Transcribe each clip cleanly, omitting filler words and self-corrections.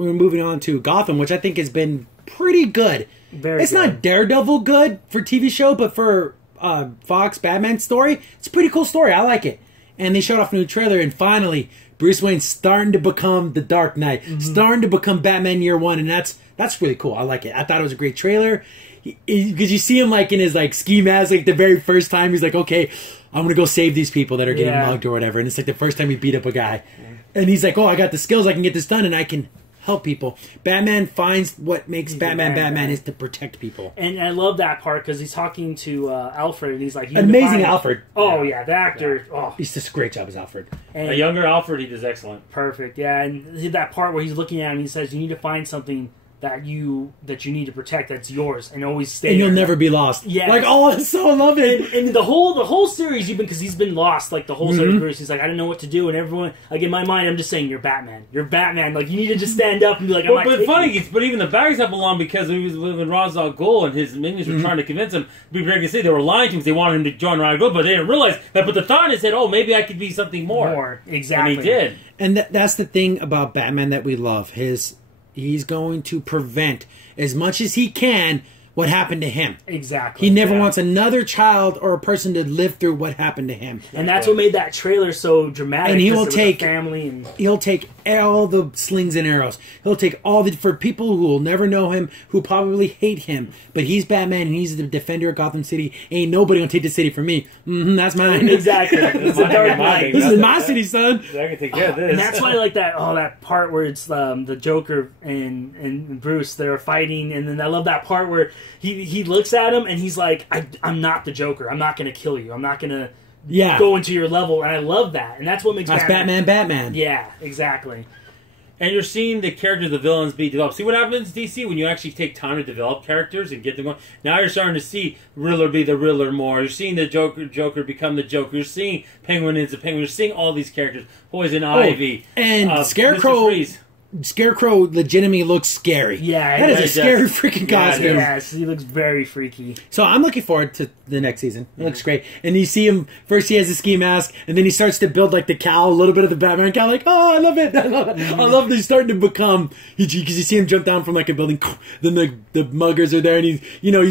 we're moving on to Gotham, which I think has been pretty good. It's not Daredevil good for TV show, but for Fox Batman story, it's a pretty cool story. I like it. And they showed off a new trailer, and finally, Bruce Wayne's starting to become the Dark Knight, starting to become Batman Year One, and that's really cool. I like it. I thought it was a great trailer because you see him like in his like ski mask, like the very first time he's like, okay, I'm gonna go save these people that are getting mugged or whatever, and it's like the first time he beat up a guy, and he's like, oh, I got the skills, I can get this done, and I can help people. Batman finds what makes Batman is to protect people. And I love that part because he's talking to Alfred, and he's like... Amazing Alfred. Oh, yeah, the actor. Yeah. Oh. He's just a great job as Alfred. And a younger Alfred, he does excellent. Perfect, yeah. And that part where he's looking at him, he says, you need to find something that you need to protect that's yours and always stay. And you'll never be lost. Yeah. Like, oh, I so love it. And the whole series, even because he's been lost, like the whole series, he's like, I don't know what to do, and everyone, like in my mind, I'm just saying, you're Batman. You're Batman. Like you need to just stand up and be like, I'm but funny, but even the bad guys belong because when he was with Ra's al Ghul and his minions were trying to convince him, be very to say they were lying to him because they wanted him to join Ra's al Ghul, but they didn't realize that. But the thought in his head, oh, maybe I could be something more. Exactly. And he did. And that's the thing about Batman that we love. He's going to prevent as much as he can what happened to him. Exactly. He never wants another child or a person to live through what happened to him. And that's what made that trailer so dramatic. And he will take family and he'll take all the slings and arrows. He'll take all the for people who will never know him, who probably hate him. But he's Batman and he's the defender of Gotham City. Ain't nobody gonna take the city from me. That's mine. Exactly. This is my city, son. I can take care of this. And that's why I like that part where it's the Joker and Bruce, they're fighting, and then I love that part where he looks at him and he's like, I'm not the Joker. I'm not going to kill you. I'm not going to go into your level. And I love that. And that's what makes Batman. Yeah, exactly. And you're seeing the characters, the villains be developed. See what happens, DC, when you actually take time to develop characters and get them going? Now you're starting to see Riddler be the Riddler more. You're seeing the Joker become the Joker. You're seeing Penguin is the Penguin. You're seeing all these characters. Poison Ivy. And Scarecrow legitimately looks scary. Yeah, that is a scary freaking costume. Yes, he looks very freaky. So I'm looking forward to the next season. It looks great. And you see him, first he has a ski mask, and then he starts to build like the cowl, a little bit of the Batman cowl, like, oh, I love it. I love it. I love that he's starting to become, because you see him jump down from like a building, then the muggers are there, and you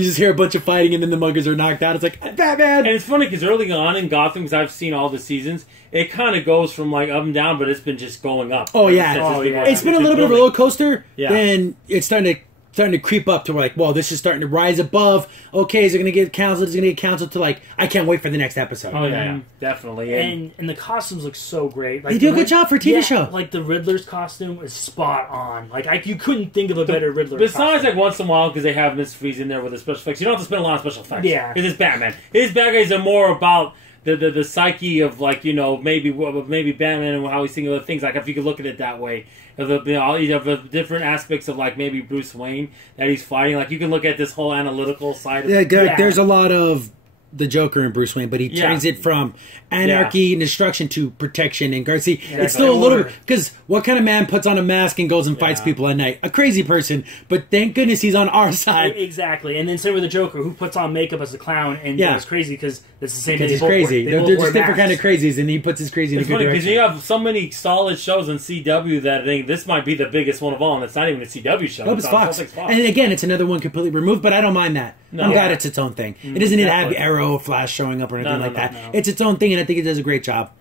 just hear a bunch of fighting, and then the muggers are knocked out. It's like, Batman! And it's funny, because early on in Gotham, because I've seen all the seasons, it kind of goes from like up and down, but it's been just going up. Oh yeah, it's been a little bit of a roller coaster. Yeah. Then it's starting to creep up to like, well, this is starting to rise above. Okay, is it going to get canceled? Is it going to get canceled to like, I can't wait for the next episode. Oh yeah, definitely. And the costumes look so great. Like, they do a good job for a TV show. Like the Riddler's costume is spot on. Like you couldn't think of a better Riddler. Besides, like once in a while, because they have Mr. Freeze in there with the special effects, you don't have to spend a lot of special effects. Yeah, because it's Batman. His bad guys are more about the psyche of like maybe Batman and how he's thinking of things. Like if you could look at it that way, of the different aspects of like maybe Bruce Wayne that he's fighting. Like you can look at this whole analytical side of it. There's a lot of the Joker and Bruce Wayne, but he turns it from anarchy and destruction to protection and guard. See, it's still a little bit, because what kind of man puts on a mask and goes and fights people at night? A crazy person, but thank goodness he's on our side. Exactly. And then same with the Joker, who puts on makeup as a clown and goes crazy because it's the same thing. He's crazy. They're just different kind of crazies, and he puts his crazy in a good direction. Because you have so many solid shows on CW that I think this might be the biggest one of all, and it's not even a CW show. No, it's Fox. And again, it's another one completely removed, but I don't mind that. I'm glad it's its own thing. It doesn't need to have Arrow, Flash showing up or anything like that. No. It's its own thing, and I think it does a great job.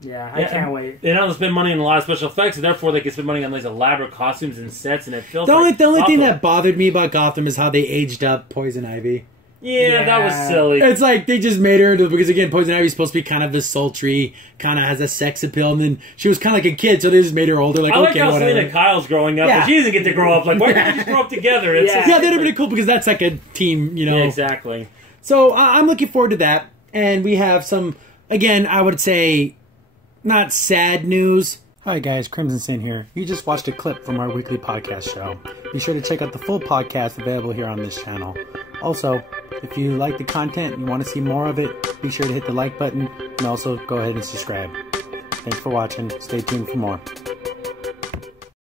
Yeah, I can't wait. They don't have to spend money on a lot of special effects, and therefore they can spend money on these elaborate costumes and sets, and it feels the only thing that bothered me about Gotham is how they aged up Poison Ivy. Yeah, that was silly. It's like they just made her because again, Poison Ivy's supposed to be kind of the sultry, kind of has a sex appeal, and then she was kind of like a kid, so they just made her older. Like, I like how Selena Kyle's growing up, but she doesn't get to grow up. Like, why can't they just grow up together? It's that'd have been cool because that's like a team, Yeah, exactly. So I'm looking forward to that, and we have some. Again, I would say not sad news. Hi guys, Crimson Sin here. You just watched a clip from our weekly podcast show. Be sure to check out the full podcast available here on this channel. Also, if you like the content and you want to see more of it, be sure to hit the like button and also go ahead and subscribe. Thanks for watching. Stay tuned for more.